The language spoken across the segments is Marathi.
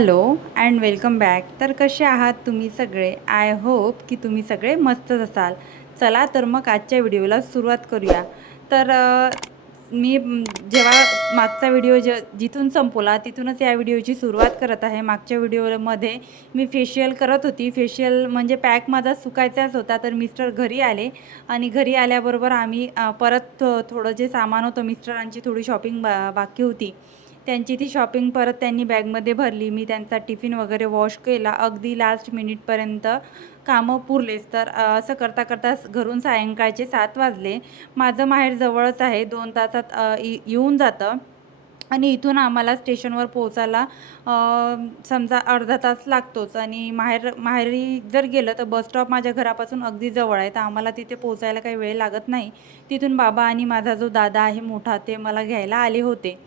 Hello and welcome back. तर कसे आहात तुम्ही सगळे? आय होप की तुम्ही सगळे मस्तच असाल. चला तर मग आजच्या व्हिडिओला सुरुवात करूया. तर मी जेव्हा मागचा व्हिडिओ ज जिथून संपवला तिथूनच या व्हिडिओची सुरुवात करत आहे. मागच्या व्हिडिओमध्ये मी फेशियल करत होती. फेशियल म्हणजे पॅक माझा सुकायचाच होता तर मिस्टर घरी आले. आणि घरी आल्याबरोबर आम्ही परत थो थोडं जे सामान होतं मिस्टरांची थोडी शॉपिंग बा बाकी होती. त्यांची ती शॉपिंग परत त्यांनी बॅगमध्ये भरली. मी त्यांचा टिफिन वगैरे वॉश केला. अगदी लास्ट मिनिटपर्यंत कामं पुरलेच. तर असं करता करता घरून सायंकाळचे सात वाजले. माझं माहेर जवळच आहे. दोन तासात इ- येऊन जातं. आणि इथून आम्हाला स्टेशनवर पोहोचायला समजा अर्धा तास लागतोच. आणि माहेर माहेरी जर गेलं तर बस स्टॉप माझ्या घरापासून अगदी जवळ आहे. तर आम्हाला तिथे पोहोचायला काही वेळ लागत नाही. तिथून बाबा आणि माझा जो दादा आहे मोठा ते मला घ्यायला आले होते.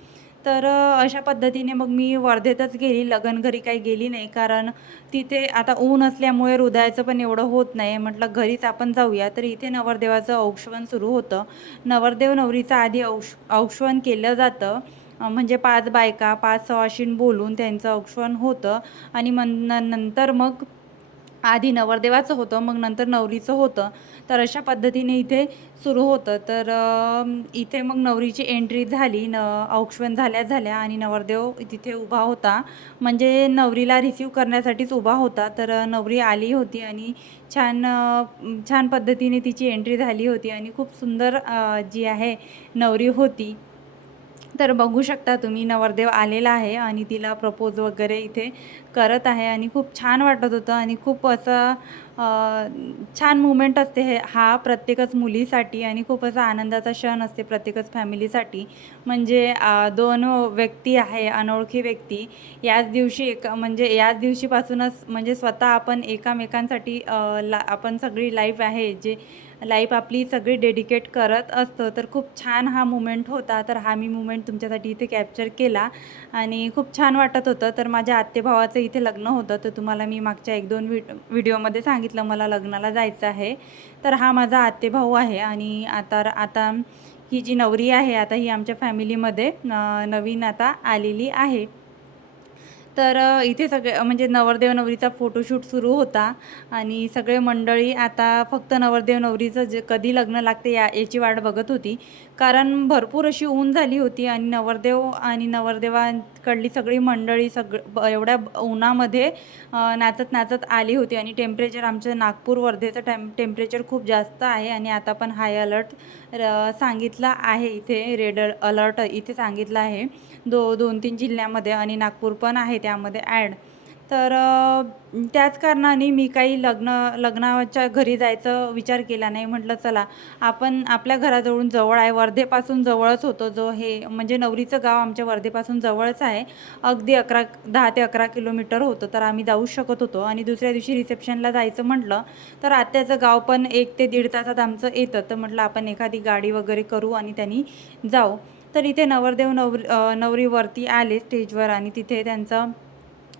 तर अशा पद्धतीने मग मी वर्धेतच गेली लगन घरी काही गेली नाही. कारण तिथे आता ऊन असल्यामुळे हृदयाचं पण एवढं होत नाही. म्हटलं घरीच आपण जाऊया. तर इथे नवरदेवाचं औक्षवण सुरू होतं. नवरदेव नवरीचं आधी औक्ष औक्षवण केलं जातं. म्हणजे पाच बायका पाच सवाशीण बोलून त्यांचं औक्षवण होतं. आणि मन नंतर मग आधी नवरदेवाचं होतं मग नंतर नवरीचं होतं. तर अशा पद्धतीने इथे सुरू होतं. तर इथे मग नवरीची एंट्री झाली न औक्षण झाल्या झाल्या आणि नवरदेव तिथे उभा होता. म्हणजे नवरीला रिसीव करण्यासाठीच उभा होता. तर नवरी आली होती आणि छान छान पद्धतीने तिची एंट्री झाली होती. आणि खूप सुंदर जी आहे नवरी होती. तर बघू शकता तुम्ही नवरदेव आलेला आहे आणि तिला प्रपोज वगैरे इथे करत आहे आणि खूप छान वाटत होतं आणि खूप असं छान मुमेंट असते हे हा प्रत्येकच मुलीसाठी आणि खूप असा आनंदाचा क्षण असते प्रत्येकच फॅमिलीसाठी म्हणजे दोन व्यक्ती आहे अनोळखी व्यक्ती. याच दिवशी एक म्हणजे याच दिवशीपासूनच म्हणजे स्वतः आपण एकामेकांसाठी ला आपण सगळी लाईफ आहे जे लाईफ आपली सगळी डेडिकेट करत असतो. तर खूप छान हा मुमेंट होता. तर हा मी मुमेंट तुमच्यासाठी इथे कॅप्चर केला आणि खूप छान वाटत होतं. तर माझ्या आत्तेभावाचं इथे लग्न होतं. तर तुम्हाला मी मागच्या एक दोन व्हिड व्हिडिओमध्ये सांगितलं मला लग्नाला जायचं आहे. तर हा माझा आत्तेभाऊ आहे आणि आता आता ही जी नवरी आहे आता ही आमच्या फॅमिलीमध्ये न- नवीन आता आलेली आहे. तर इथे सगळे म्हणजे नवरदेव नवरीचा फोटोशूट सुरू होता आणि सगळे मंडळी आता फक्त नवरदेव नवरीचं जे कधी लग्न लागते या याची वाट बघत होती. कारण भरपूर अशी ऊन झाली होती आणि नवरदेव आणि कडली सगळी मंडळी सग ब- एवढ्या उन्हामध्ये नाचत नाचत आली होती. आणि टेम्परेचर आमचं नागपूर वर्धेचं टेम टेम्परेचर खूप जास्त आहे. आणि आता पण हाय अलर्ट सांगितलं सांगितला आहे इथे रेड अलर्ट इथे सांगितलं आहे. दो दोन तीन जिल्ह्यामध्ये आणि नागपूर पण आहे त्यामध्ये ॲड तर त्याच कारणाने मी काही लग्न लग्नाच्या घरी जायचं विचार केला नाही. म्हटलं चला आपण आपल्या घराजवळून जवळ आहे. वर्धेपासून जवळच होतो जो हे म्हणजे नवरीचं गाव आमच्या वर्धेपासून जवळच आहे. अगदी अकरा दहा ते अकरा किलोमीटर होतं. तर आम्ही जाऊ शकत होतो. आणि दुसऱ्या दिवशी रिसेप्शनला जायचं म्हटलं तर आत्याचं गाव पण एक ते दीड तासात आमचं येतं. तर म्हटलं आपण एखादी गाडी वगैरे करू आणि त्यांनी जाऊ. तर इथे नवरदेव नवर नवरीवरती आले स्टेजवर आणि तिथे त्यांचं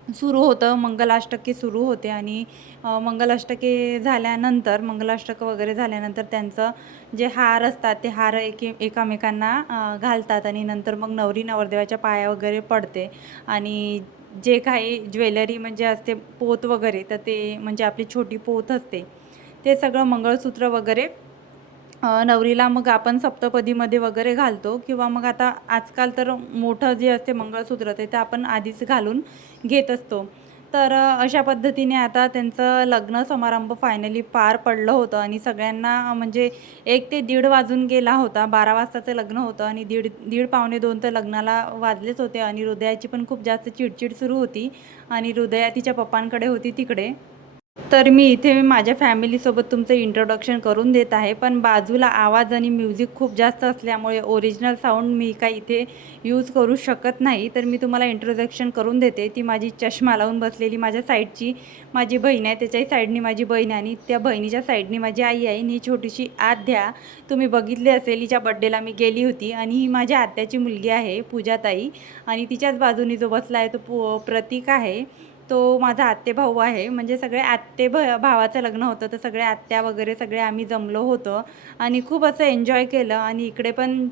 सुरू होतं. मंगलाष्टके सुरू होते आणि मंगलाष्टके झाल्यानंतर मंगलाष्टक वगैरे झाल्यानंतर त्यांचं जे हार असतात ते हार एके एकामेकांना घालतात आणि नंतर मग नवरी नवरदेवाच्या पाया वगैरे पडते. आणि जे काही ज्वेलरी म्हणजे असते पोत वगैरे तर ते म्हणजे आपली छोटी पोत असते. ते सगळं मंगळसूत्र वगैरे नवरीला मग आपण सप्तपदीमध्ये वगैरे घालतो किंवा मग आता आजकाल तर मोठं जे असते मंगळसूत्र ते ते आपण आधीच घालून घेत असतो. तर अशा पद्धतीने आता त्यांचं लग्न समारंभ फायनली पार पडलं होतं आणि सगळ्यांना म्हणजे एक ते दीड वाजून गेला होता बारा वाजताचं लग्न होतं आणि दीड दीड पावणे दोन तर लग्नाला वाजलेच होते आणि हृदयाची पण खूप जास्त चिडचिड सुरू होती आणि हृदया तिच्या पप्पांकडे होती तिकडे. तर मी इथे माझ्या फॅमिलीसोबत तुमचं इंट्रोडक्शन करून देत आहे. पण बाजूला आवाज आणि म्युझिक खूप जास्त असल्यामुळे ओरिजिनल साऊंड मी काही इथे यूज करू शकत नाही. तर मी तुम्हाला इंट्रोडक्शन करून देते. ती माझी चष्मा लावून बसलेली माझ्या साईडची माझी बहीण आहे. त्याच्याही साईडनी माझी बहीण आहे आणि त्या बहिणीच्या साईडनी माझी आई आहे. आणि ही छोटीशी आद्या तुम्ही बघितली असेल हिच्या बड्डेला मी गेली होती. आणि ही माझ्या आत्याची मुलगी आहे पूजाताई. आणि तिच्याच बाजूनी जो बसला आहे तो पु प्रतीक आहे. तो माझा आत्ते भाऊ आहे. म्हणजे सगळे आत्ते भ भावाचं लग्न होतं तर सगळे आत्या वगैरे सगळे आम्ही जमलो होतो. आणि खूप असं एन्जॉय केलं. आणि इकडे पण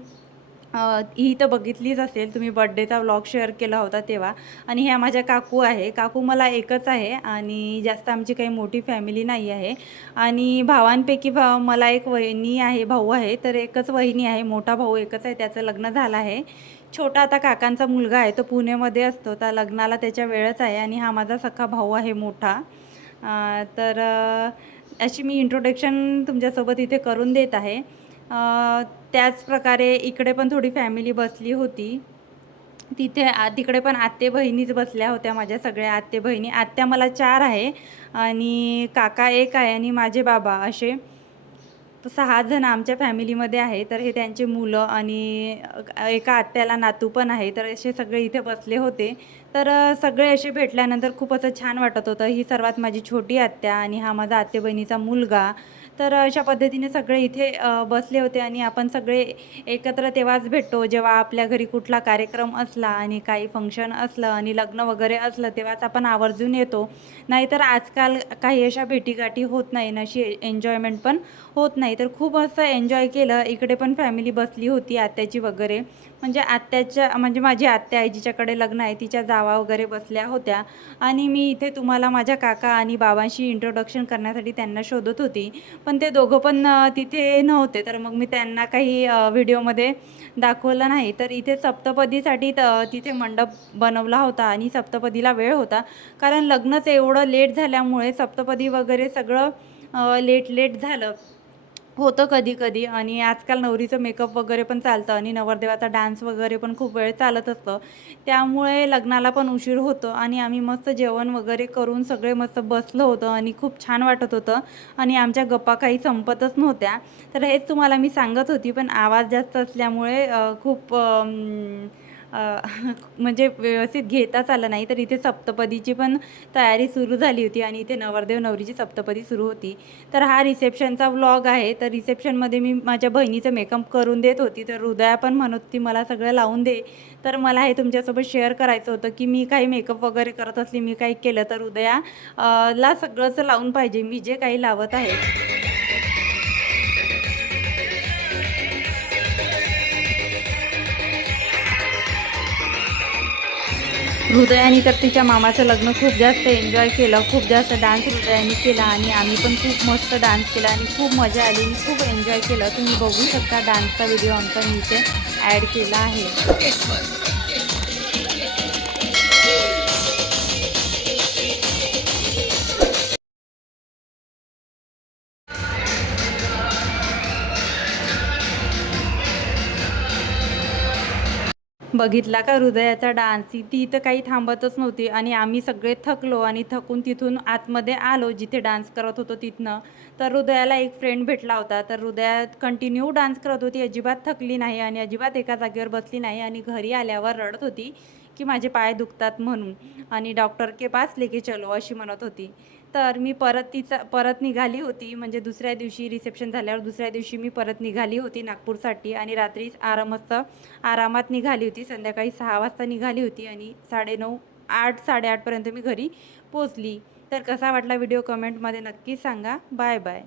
ही तर बघितलीच असेल. तुम्ही बड्डेचा व्लॉग शेअर केला होता तेव्हा. आणि ह्या माझ्या काकू आहे. काकू मला एकच आहे आणि जास्त आमची काही मोठी फॅमिली नाही आहे. आणि भावांपैकी भाव मला एक वहिनी आहे भाऊ आहे. तर एकच वहिनी आहे. मोठा भाऊ एकच आहे. त्याचं लग्न झालं आहे. छोटा आता काकांचा मुलगा आहे. तो पुण्यामध्ये असतो. तर लग्नाला त्याच्या वेळच आहे. आणि हा माझा सख्खा भाऊ आहे मोठा. तर अशी मी इंट्रोडक्शन तुमच्यासोबत इथे करून देत आहे. त्याचप्रकारे इकडे पण थोडी फॅमिली बसली होती. तिथे तिकडे पण आत्ते बहिणीच बसल्या होत्या माझ्या सगळ्या आत्ते बहिणी. आत्या मला चार आहे आणि काका एक आहे आणि माझे बाबा असे. सहा जण आमच्या फॅमिलीमध्ये आहे. तर हे त्यांचे मुलं आणि एका आत्याला नातू पण आहे. तर असे सगळे इथे बसले होते. तर सगळे असे भेटल्यानंतर खूप असं छान वाटत होतं. ही सर्वात माझी छोटी आत्या आणि हा माझा आत्ते बहिणीचा मुलगा. तर अशा पद्धतीने सगळे इथे बसले होते आणि आपण सगळे एकत्र तेव्हाच भेटतो. जेव्हा आपल्या घरी कुठला कार्यक्रम असला आणि काही फंक्शन असलं आणि लग्न वगैरे असलं तेव्हाच आपण आवर्जून येतो. नाहीतर आजकाल काही अशा भेटीगाठी होत नाही अशी एन्जॉयमेंट पण होत नाही. तर खूप असं एन्जॉय केलं. इकडे पण फॅमिली बसली होती आत्याची वगैरे. म्हणजे आत्याच्या म्हणजे माझी आत्या आहे जिच्याकडे लग्न आहे तिच्या जावा वगैरे बसल्या होत्या. आणि मी इथे तुम्हाला माझ्या काका आणि बाबांशी इंट्रोडक्शन करण्यासाठी त्यांना शोधत होती. पण ते दोघं पण तिथे नव्हते. तर मग मी त्यांना काही व्हिडिओमध्ये दाखवलं नाही. तर इथे सप्तपदीसाठी त- तिथे मंडप बनवला होता आणि सप्तपदीला वेळ होता. कारण लग्नच एवढं लेट झाल्यामुळे सप्तपदी वगैरे सगळं लेट लेट झालं. होतं कधी कधी आणि आजकाल नवरीचं मेकअप वगैरे पण चालतं आणि नवरदेवाचा डान्स वगैरे पण खूप वेळ चालत असतं. त्यामुळे लग्नाला पण उशीर होतो आणि आम्ही मस्त जेवण वगैरे करून सगळे मस्त बसलो होतं आणि खूप छान वाटत होतं आणि आमच्या गप्पा काही संपतच नव्हत्या. तर हेच तुम्हाला मी सांगत होती पण आवाज जास्त असल्यामुळे खूप म्हणजे व्यवस्थित घेताच आलं नाही तर इथे सप्तपदीची पण तयारी सुरू झाली होती आणि इथे नवरदेव नवरीची सप्तपदी सुरू होती. तर हा रिसेप्शनचा व्लॉग आहे तर रिसेप्शनमध्ये मी माझ्या बहिणीचं मेकअप करून देत होती. तर हृदया पण म्हणत होती मला सगळं लावून दे. तर मला हे तुमच्यासोबत शेअर करायचं होतं की मी काही मेकअप वगैरे करत असली मी काही केलं तर हृदया ला सगळंच लावून पाहिजे मी जे काही लावत आहे. हृदयाने तर तिच्या मामाचं लग्न खूप जास्त एन्जॉय केलं खूप जास्त डान्स हृदयाने केला आणि आम्ही पण खूप मस्त डान्स केला आणि खूप मजा आली आणि खूप एन्जॉय केलं. तुम्ही बघू शकता डान्सचा व्हिडिओ आमचा मी इथे ॲड केला आहे. बघितला का हृदयाचा डान्स? ती ती तर काही थांबतच नव्हती. आणि आम्ही सगळे थकलो आणि थकून तिथून आतमध्ये आलो जिथे डान्स करत होतो तिथनं. तर हृदयाला एक फ्रेंड भेटला होता. तर हृदयात कंटिन्यू डान्स करत होती. अजिबात थकली नाही आणि अजिबात एका जागेवर बसली नाही आणि घरी आल्यावर रडत होती की माझे पाय दुखतात म्हणून. आणि डॉक्टर के पास लेके चलो अशी म्हणत होती. तर मी परत तिचा परत निघाली होती. म्हणजे दुसऱ्या दिवशी रिसेप्शन झाल्यावर दुसऱ्या दिवशी मी परत निघाली होती नागपूरसाठी. आणि रात्री आरामस्त आरामात निघाली होती. संध्याकाळी सहा वाजता निघाली होती आणि साडेनऊ आठ साडेआठपर्यंत मी घरी पोचली. तर कसा वाटला व्हिडिओ? कमेंटमध्ये नक्की सांगा. Bye bye